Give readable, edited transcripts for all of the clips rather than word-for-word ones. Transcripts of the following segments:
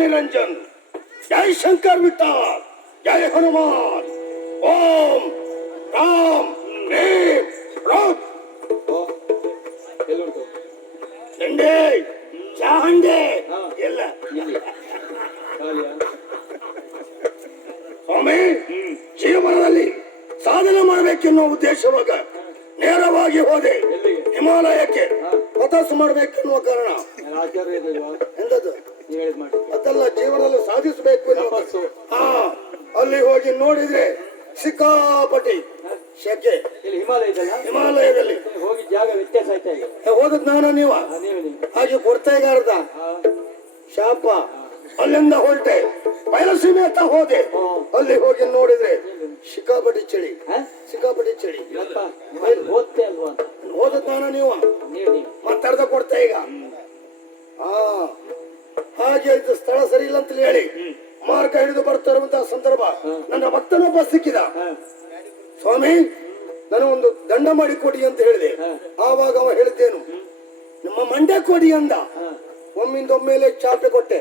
निरंजन, जय शंकर विठ्ठल, जय हनुमान, ओम राम प्रेम रोग ಚಂಡೆ ಚಾಂಡೆ ಎಲ್ಲ ಸ್ವಾಮಿ ಜೀವನದಲ್ಲಿ ಸಾಧನೆ ಮಾಡಬೇಕೆನ್ನುವ ಉದ್ದೇಶವಾಗ ನೇರವಾಗಿ ಹೋದೆ ಹಿಮಾಲಯಕ್ಕೆ ತಪಸ್ಸು ಮಾಡಬೇಕೆನ್ನುವ ಕಾರಣ ಎಂದದ್ದು ಅದೆಲ್ಲ ಜೀವನದಲ್ಲಿ ಸಾಧಿಸಬೇಕು ಹಾ ಅಲ್ಲಿ ಹೋಗಿ ನೋಡಿದ್ರೆ ಸಿಕ್ಕಾಪಟ್ಟಿ ಶೆಕೆ ಹಿಮಾಲಯದಲ್ಲಿ ಹೋಗಿ ಜಾಗ ವ್ಯತ್ಯಾಸ ಆಯ್ತಾ ಹೋದದ್ ನಾನು ನೀವು ಹಾಗೆ ಕೊಡ್ತಾ ಇಗಾರ್ದ ಶಾಪ ಅಲ್ಲಿಂದ ಹೊರಟೆ ಬಯಲಸೀಮೆ ಅಂತ ಹೋದೆ ಅಲ್ಲಿ ಹೋಗಿ ನೋಡಿದ್ರೆ ಸಿಕ್ಕಾಪಟ್ಟಿ ಚಳಿ ಹೋದದ್ ನಾನು ನೀವು ಮಾತಾಡ್ದ ಕೊಡ್ತಾ ಈಗ ಹಾಗೆ ಇದು ಸ್ಥಳ ಸರಿ ಇಲ್ಲ ಅಂತ ಹೇಳಿ ಮಾರ್ಗ ಹಿಡಿದು ಬರ್ತಾ ಇರುವಂತಹ ಸಂದರ್ಭ ನನ್ನ ಭಕ್ತನೊಬ್ಬ ಸಿಕ್ಕಿದ. ಸ್ವಾಮಿ ನನಗೊಂದು ದಂಡ ಮಾಡಿ ಕೊಡಿ ಅಂತ ಹೇಳಿದೆ. ಆವಾಗ ಅವ ಹೇಳಿದ್ದೇನು, ನಿಮ್ಮ ಮಂಡ್ಯ ಕೊಡಿ ಅಂದ. ಒಮ್ಮಿಂದೊಮ್ಮೆಲೆ ಚಾಪೆ ಕೊಟ್ಟೆ.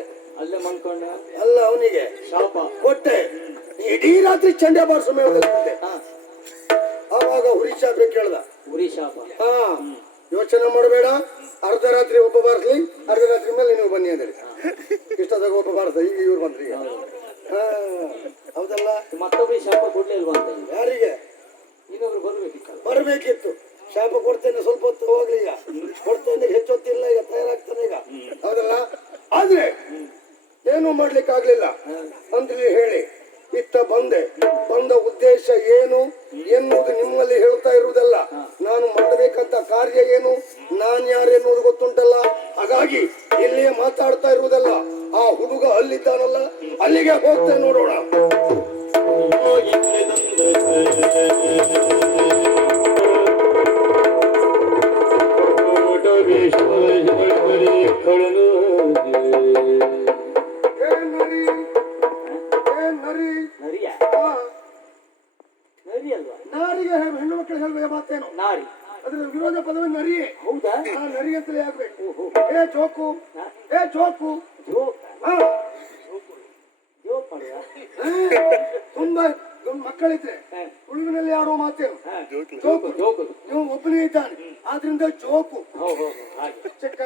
ಅಲ್ಲ ಅವನಿಗೆ ಕೊಟ್ಟೆ. ಇಡೀ ರಾತ್ರಿ ಚಂಡೆ ಬಾರಿಸೋ ಮೇಳದಲ್ಲಿ ಆವಾಗ ಹುರಿ ಚಾಪೆ ಕೇಳ್ದ. ಹಾ ಯೋಚನೆ ಮಾಡಬೇಡ, ಅರ್ಧ ರಾತ್ರಿ ಒಬ್ಬ ಬಾರಿಸ್ಲಿ, ಅರ್ಧ ರಾತ್ರಿ ಮೇಲೆ ನೀವು ಬನ್ನಿ ಅಂದ್ರೆ ಇಷ್ಟದಾಗ ಒಬ್ಬ ಬಾರಿಸ. ಈಗ ಇವ್ರು ಬಂದ್ರಿ. ಈಗ ಹೌದಲ್ಲ, ಮತ್ತೊಬ್ಬ ಶಾಪ ಕೊಡ್ಲಿಲ್ವಾ ಅಂತ ಯಾರಿಗೆ ಬರ್ಬೇಕಿತ್ತು. ಶಾಪ ಕೊಡ್ತೇನೆ, ಸ್ವಲ್ಪ ಹೊತ್ತು ಹೋಗ್ಲಿ, ಈಗ ಕೊಡ್ತೇನೆ, ಹೆಚ್ಚೊತ್ತಿಲ್ಲ, ಈಗ ತಯಾರಾಗ್ತಾನೆ ಈಗ. ಹೌದಲ್ಲ, ಆದ್ರೆ ಏನು ಮಾಡ್ಲಿಕ್ಕೆ ಆಗ್ಲಿಲ್ಲ ಅಂತ ಹೇಳಿ ಇತ್ತ ಬಂದೆ. ಬಂದ ಉದ್ದೇಶ ಏನು ಎನ್ನುವುದು ನಿಮ್ಮಲ್ಲಿ ಹೇಳ್ತಾ ಇರುವುದಲ್ಲ. ನಾನು ಮಾಡಬೇಕಂತ ಕಾರ್ಯ ಏನು, ನಾನ್ ಯಾರು ಎನ್ನುವುದು ಗೊತ್ತುಂಟಲ್ಲ. ಹಾಗಾಗಿ ಇಲ್ಲಿಯೇ ಮಾತಾಡ್ತಾ ಇರುವುದಲ್ಲ. ಆ ಹುಡುಗ ಅಲ್ಲಿದ್ದಾನಲ್ಲ, ಅಲ್ಲಿಗೆ ಹೋಗ್ತೇನೆ, ನೋಡೋಣ. ನಾರಿಗೆ ಹೆಣ್ಣು ಮಕ್ಕಳು ಹೇಳುವ ಮಾತೇನು, ನಾರಿ ಅದ್ರ ವಿರೋಧ ಪದವೇ ನರಿಯೇ. ಹೌದಾ? ನರಿ ಅಂತಲೇ ಆಗ್ಬೇಕು. ಏ ಜೋಕು, ಏ ಜೋಕು, ತುಂಬಾ ಮಕ್ಕಳಿದ್ರೆ ಉಳುವಿನಲ್ಲಿ ಆಡೋ ಮಾತೇನು ಜೋಕು. ನೀವು ಒಬ್ಬನೇ ಇದ್ದಾನೆ, ಆದ್ರಿಂದ ಜೋಕು. ಚಿಕ್ಕ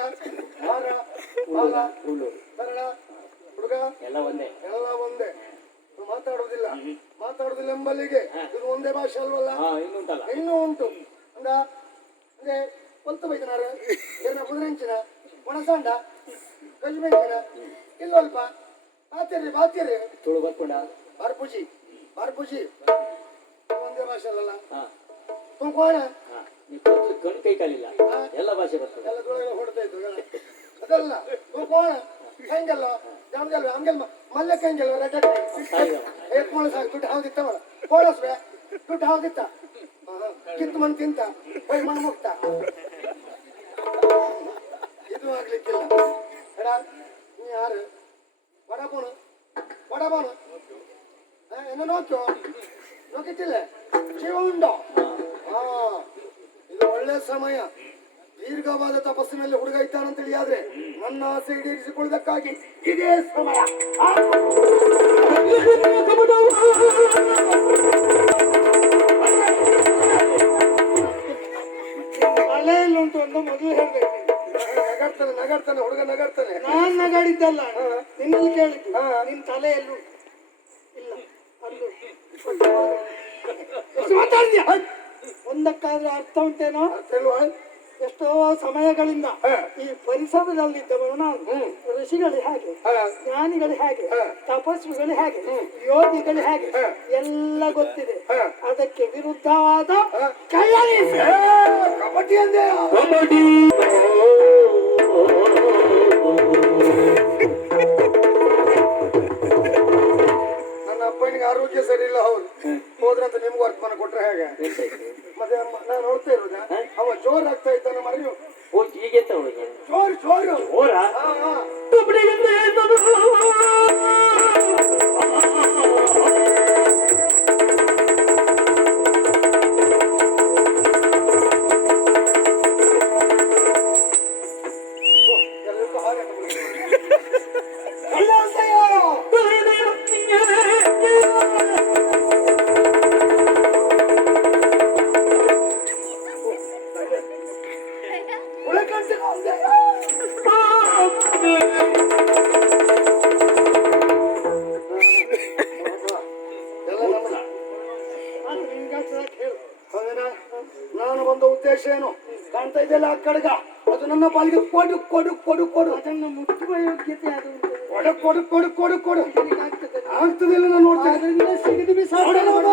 ಹಾರ ಬಾಲ ಕರಳ ಹುಡುಗ ಎಲ್ಲ ಒಂದೇ. ಮಾತಾಡುವುದಿಲ್ಲ ಎಂಬಲ್ಲಿಗೆ ಇದು ಒಂದೇ ಭಾಷೆ ಅಲ್ವಲ್ಲ, ಇನ್ನೂ ಉಂಟು. ಅಂದ್ರೆ ಹೊಲ್ತು ಬೈತನಾರ ಏನ ಕುದುರೆಂಚಿನ ಒಣಸಂಡ ಗಜ್ಮೆಂಚಿನ ಇಲ್ಲಲ್ಪ ಬಾತಿರಿ ತುಳು ಬರ್ಕೊಂಡ ಬಾರ್ಪುಜಿ ಒಂದೇ ಭಾಷೆ ಅಲ್ಲಲ್ಲ. ತುಂಕೋಣ ಕೈ ಕಾಲಿಲ್ಲ, ಎಲ್ಲ ಭಾಷೆ ಬರ್ತದೆ, ಎಲ್ಲ ಹೊಡ್ತಾ ಇತ್ತು ಅದಲ್ಲ. ತುಂಕೋಣ ಹೆಂಗಲ್ಲ ಜಾಮದಲ್ವ ಹಂಗೆಲ್ಲ ಮಲ್ಲಕ್ಕೆ ಹೆಂಗೆಲ್ವ ಎತ್ಮಳ ಸಾಕು ದುಡ್ಡು ಹಾವ್ದಿತ್ತವಳ ಕೋಳಸ್ವೆ ದುಡ್ಡು ಹಾವ್ದಿತ್ತ ಕಿತ್ತು ಮಣ್ಣು ತಿಂತ ಹೊಯ್ ಮಣ್ಣು ಮುಕ್ತ. ಇದು ಆಗ್ಲಿಕ್ಕಿಲ್ಲ. ಎಡ ನೀ ಯಾರು ವಡಬೋನು ಏನು ನೋಕಿತ್ತಿಲ್ಲ ಜೀವ ಉಂಡೋ. ಇದು ಒಳ್ಳೆ ಸಮಯ. ದೀರ್ಘವಾದ ತಪಸ್ಸಿನಲ್ಲಿ ಹುಡುಗ ಇದ್ದಾನಂತೇಳಿ ಆದ್ರೆ ನನ್ನ ಆಸೆ ಈಡೇರಿಸಿಕೊಳ್ಳುವುದಕ್ಕಾಗಿ ಇದೇ ಸಮಯ. ತಲೆಯಲ್ಲುಂಟು ಅಂತ ಮೊದಲು ಹೇಳ್ಬೇಕು. ನಗಾಡ್ತಾನೆ ಹುಡುಗ ನಗಾಡ್ತಾನೆ. ನಾನ್ ನಗಾಡಿದ್ದಲ್ಲ, ನಿನ್ನಲ್ಲಿ ಕೇಳಿದ್ದು. ನಿನ್ ತಲೆಯಲ್ಲೂ ಇಲ್ಲ ಅಲ್ಲೂ ಮಾತಾಡಿದ್ಯಾ? ಒಂದಕ್ಕಾದ್ರೆ ಅರ್ಥ ಉಂಟೇನೋ? ಎಷ್ಟೋ ಸಮಯಗಳಿಂದ ಈ ಪರಿಸರದಲ್ಲಿದ್ದವರು ನಾವು ಋಷಿಗಳು ಹೇಗೆ, ಜ್ಞಾನಿಗಳು ಹೇಗೆ, ತಪಸ್ವಿಗಳು ಹೇಗೆ, ಯೋಗಿಗಳು ಹೇಗೆ ಎಲ್ಲ ಗೊತ್ತಿದೆ. ಅದಕ್ಕೆ ವಿರುದ್ಧವಾದ ಕಬಡ್ಡಿ ಅಂದೆ. ನನ್ನ ಅಪ್ಪನಿಗೆ ಆರೋಗ್ಯ ಸರಿ ಇಲ್ಲ. ಹೌದು, ಹೋದ್ರಂತ ನಿಮ್ಗೆ ವರ್ತಮಾನ ಕೊಟ್ರೆ ಹೇಗೆ? ಮತ್ತೆ ನಾನು ಮಗನ ನಾನು ಬಂದ ಉದ್ದೇಶ ಏನು ಕಾಣ್ತಾ ಇದೆಯಲ್ಲ ಆ ಕಡಗ ಅದು ನನ್ನ ಪಾಲಿಗೆ ಕೊಡು ಕೊಡು ಕೊಡು ಕೊಡು ಅದನ್ನು ಮುಟ್ಟುವ ಯೋಗ್ಯತೆ ಅದು ಉಂಟು. ಕೊಡು ಕೊಡು ಕೊಡು ಕೊಡು ಕೊಡು ಇದಕ್ಕೆ ಆಗ್ತದೆ. ಆಗ್ತದಿಲ್ಲ ನಾನು ನೋಡ್ತೇನೆ ಅದರಿಂದ ಸಿಗದು ಬಿಸಾಡೋಣ.